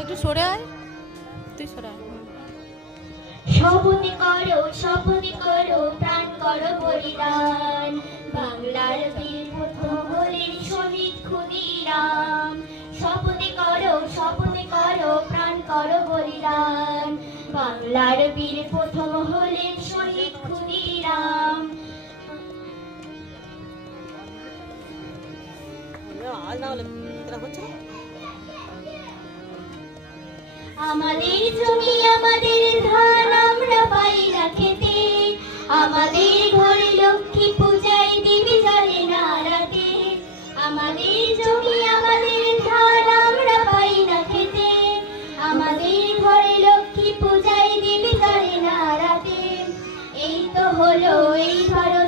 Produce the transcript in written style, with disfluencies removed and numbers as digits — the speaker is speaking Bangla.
একটু সরে আয়, তুই সরে আয়। শপথ করো প্রাণ করো বলিদান, বাংলার বীর প্রথম হলেন শহীদ ক্ষুদিরাম। শপথ করো প্রাণ করো বলিদান, বাংলার বীর প্রথম হলেন শহীদ ক্ষুদিরাম। আমাদের জমি আমাদের ধান আমরা পাই না খেতে, আমাদের ঘরে লক্ষ্মী পূজায় দেবী জ্বলে না রাতে। আমাদের জমি আমাদের ধান আমরা পাই না খেতে, আমাদের ঘরে লক্ষ্মী পূজায় দেবী জ্বলে না রাতে। এই তো হলো এই ভারত